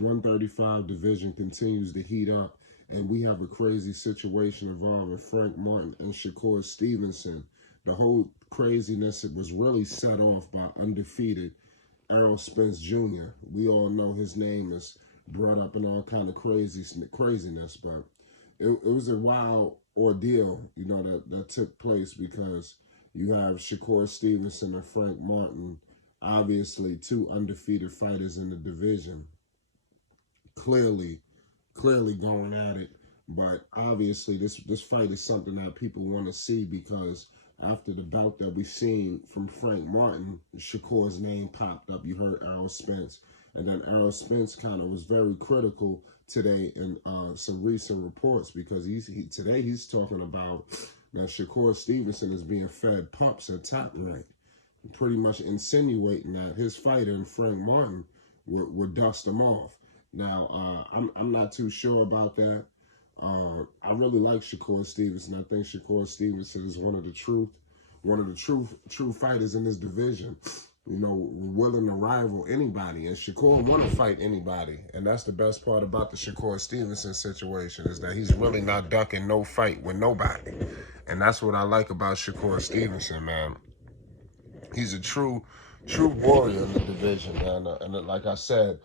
135 division continues to heat up, and we have a crazy situation involving Frank Martin and Shakur Stevenson. The whole craziness, it was really set off by undefeated Errol Spence Jr. We all know his name is brought up in all kind of craziness, but it was a wild ordeal, that took place because you have Shakur Stevenson and Frank Martin, obviously two undefeated fighters in the division, clearly going at it. But obviously, this fight is something that people want to see because after the bout that we seen from Frank Martin, Shakur's name popped up. You heard Errol Spence. And then Errol Spence kind of was very critical today in some recent reports because today he's talking about that Shakur Stevenson is being fed pumps at Top Rank, pretty much insinuating that his fighter and Frank Martin would dust him off. Now, I'm not too sure about that. I really like Shakur Stevenson. I think Shakur Stevenson is one of the true fighters in this division. Willing to rival anybody, and Shakur want to fight anybody, and that's the best part about the Shakur Stevenson situation is that he's really not ducking no fight with nobody, and that's what I like about Shakur Stevenson, man. He's a true warrior in the division, man. And like I said,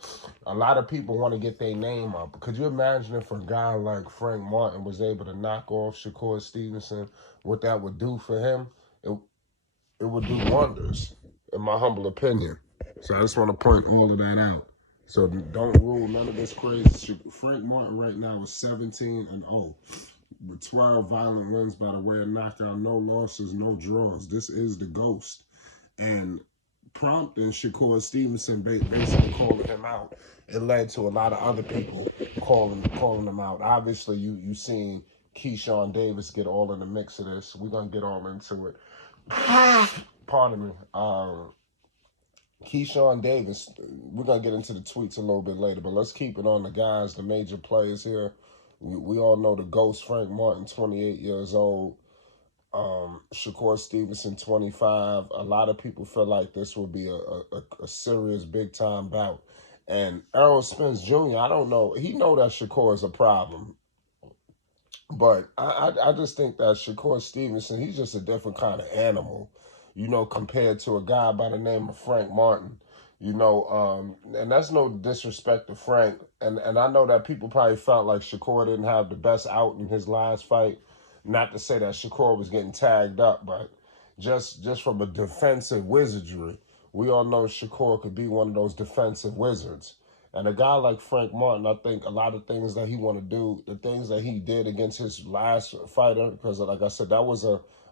a lot of people want to get their name up. Could you imagine if a guy like Frank Martin was able to knock off Shakur Stevenson? What that would do for him? It would do wonders, in my humble opinion. So I just want to point all of that out. So don't rule none of this crazy. Frank Martin right now is 17-0 with 12 violent wins by the way of knockout, no losses, no draws. This is the GOAT. And prompting Shakur Stevenson basically calling him out, it led to a lot of other people calling him out. Obviously, you seen Keyshawn Davis get all in the mix of this. We're going to get all into it. Pardon me. Keyshawn Davis, we're going to get into the tweets a little bit later, but let's keep it on the guys, the major players here. We all know the ghost, Frank Martin, 28 years old. Shakur Stevenson, 25. A lot of people feel like this will be a serious big-time bout. And Errol Spence Jr., I don't know. He know that Shakur is a problem. But I just think that Shakur Stevenson, he's just a different kind of animal, compared to a guy by the name of Frank Martin. And that's no disrespect to Frank. And I know that people probably felt like Shakur didn't have the best out in his last fight. Not to say that Shakur was getting tagged up, but just from a defensive wizardry, we all know Shakur could be one of those defensive wizards. And a guy like Frank Martin, I think a lot of things that he want to do, the things that he did against his last fighter, because like I said, that was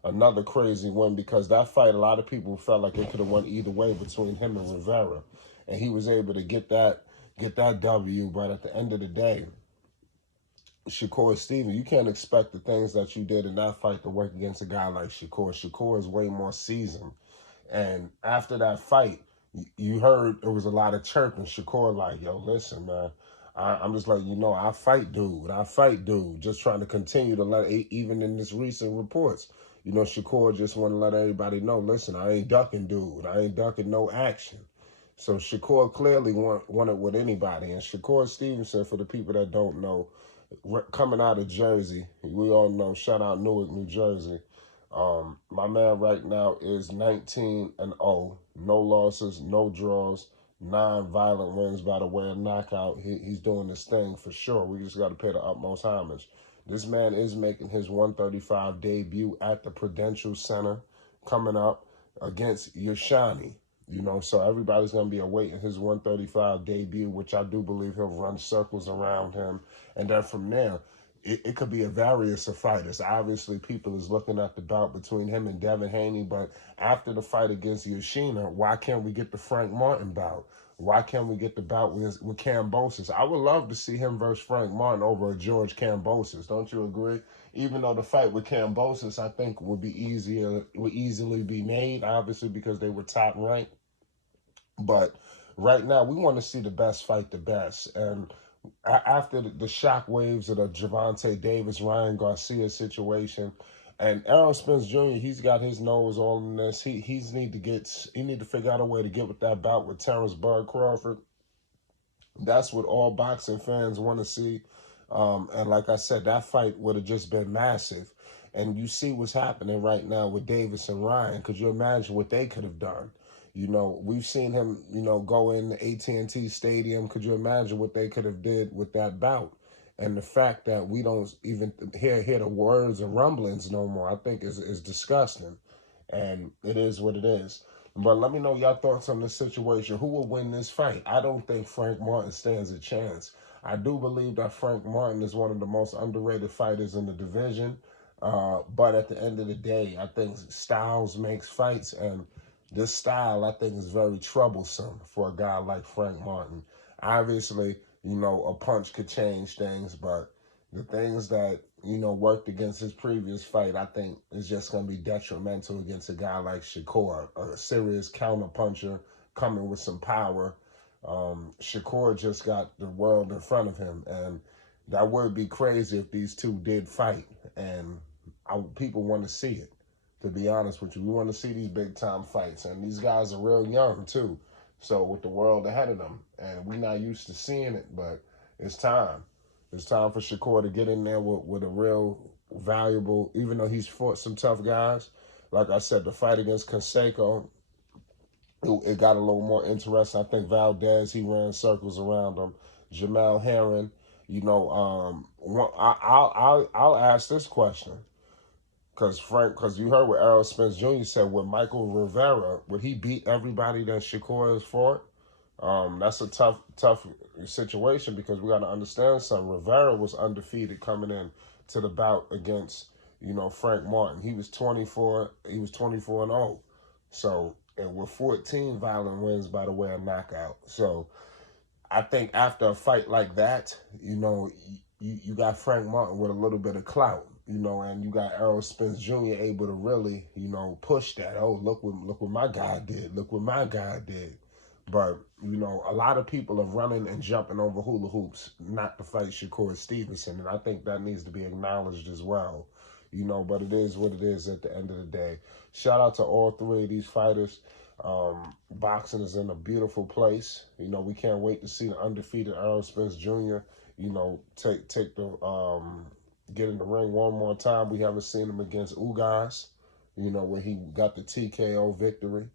another crazy win because that fight, a lot of people felt like it could have went either way between him and Rivera. And he was able to get that W, but at the end of the day, Shakur Stevenson, you can't expect the things that you did in that fight to work against a guy like Shakur. Shakur is way more seasoned. And after that fight, you heard there was a lot of chirping. Shakur like, yo, listen, man, I'm just like, I fight dude. Just trying to continue to let, even in this recent reports, Shakur just want to let everybody know, listen, I ain't ducking dude. I ain't ducking no action. So Shakur clearly want it with anybody. And Shakur Stevenson, for the people that don't know, coming out of Jersey, we all know, shout out Newark, New Jersey. My man right now is 19-0, no losses, no draws, 9 violent wins by the way of knockout. He's doing this thing for sure. We just got to pay the utmost homage. This man is making his 135 debut at the Prudential Center coming up against Yoshani. So everybody's going to be awaiting his 135 debut, which I do believe he'll run circles around him. And then from there, it could be a various of fighters. Obviously, people is looking at the bout between him and Devin Haney, but after the fight against Yoshina, why can't we get the Frank Martin bout? Why can't we get the bout with Kambosos? I would love to see him versus Frank Martin over a George Kambosos. Don't you agree? Even though the fight with Kambosos, I think, would easily be made, obviously, because they were top ranked. But right now, we want to see the best fight the best. And after the shock waves of the Gervonta Davis, Ryan Garcia situation, and Errol Spence Jr., he's got his nose all in this. He need to figure out a way to get with that bout with Terrence Bud Crawford. That's what all boxing fans want to see. And like I said, that fight would have just been massive. And you see what's happening right now with Davis and Ryan. Could you imagine what they could have done? You know, we've seen him, go in the AT&T Stadium. Could you imagine what they could have did with that bout? And the fact that we don't even hear the words and rumblings no more, I think is disgusting. And it is what it is. But let me know your thoughts on this situation. Who will win this fight? I don't think Frank Martin stands a chance. I do believe that Frank Martin is one of the most underrated fighters in the division. But at the end of the day, I think styles makes fights, and this style I think is very troublesome for a guy like Frank Martin. Obviously, a punch could change things, but the things that, worked against his previous fight, I think is just going to be detrimental against a guy like Shakur, a serious counter puncher coming with some power. Shakur just got the world in front of him, and that would be crazy if these two did fight, and people want to see it. To be honest with you, we want to see these big time fights, and these guys are real young too, so with the world ahead of them, and we're not used to seeing it, but it's time. It's time for Shakur to get in there with a real valuable, even though he's fought some tough guys. Like I said, the fight against Conseco, it got a little more interesting. I think Valdez, he ran circles around him. Jamel Herring, I'll ask this question. Because you heard what Errol Spence Jr. said, with Michael Rivera, would he beat everybody that Shakur has fought? That's a tough situation, because we got to understand something. Rivera was undefeated coming in to the bout against, Frank Martin. He was 24 and 0. So, and with 14 violent wins by the way of knockout. So, I think after a fight like that, you got Frank Martin with a little bit of clout, and you got Errol Spence Jr. able to really, push that. Oh, look what my guy did. Look what my guy did. But, a lot of people are running and jumping over hula hoops not to fight Shakur Stevenson, and I think that needs to be acknowledged as well. But it is what it is at the end of the day. Shout out to all three of these fighters. Boxing is in a beautiful place. We can't wait to see the undefeated Errol Spence Jr. Take the get in the ring one more time. We haven't seen him against Ugas, where he got the TKO victory.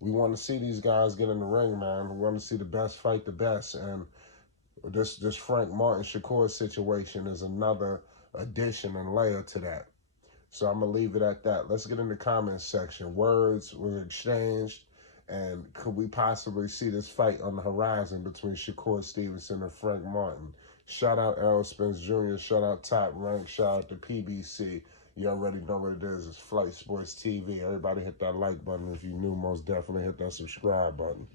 We want to see these guys get in the ring, man. We want to see the best fight the best, and this Frank Martin Shakur situation is another addition and layer to that. So I'm going to leave it at that. Let's get in the comments section. Words were exchanged, and could we possibly see this fight on the horizon between Shakur Stevenson and Frank Martin? Shout out Errol Spence Jr., shout out Top Rank, shout out to PBC. You already know what it is. It's Flight Sports TV. Everybody hit that like button. If you're new, most definitely hit that subscribe button.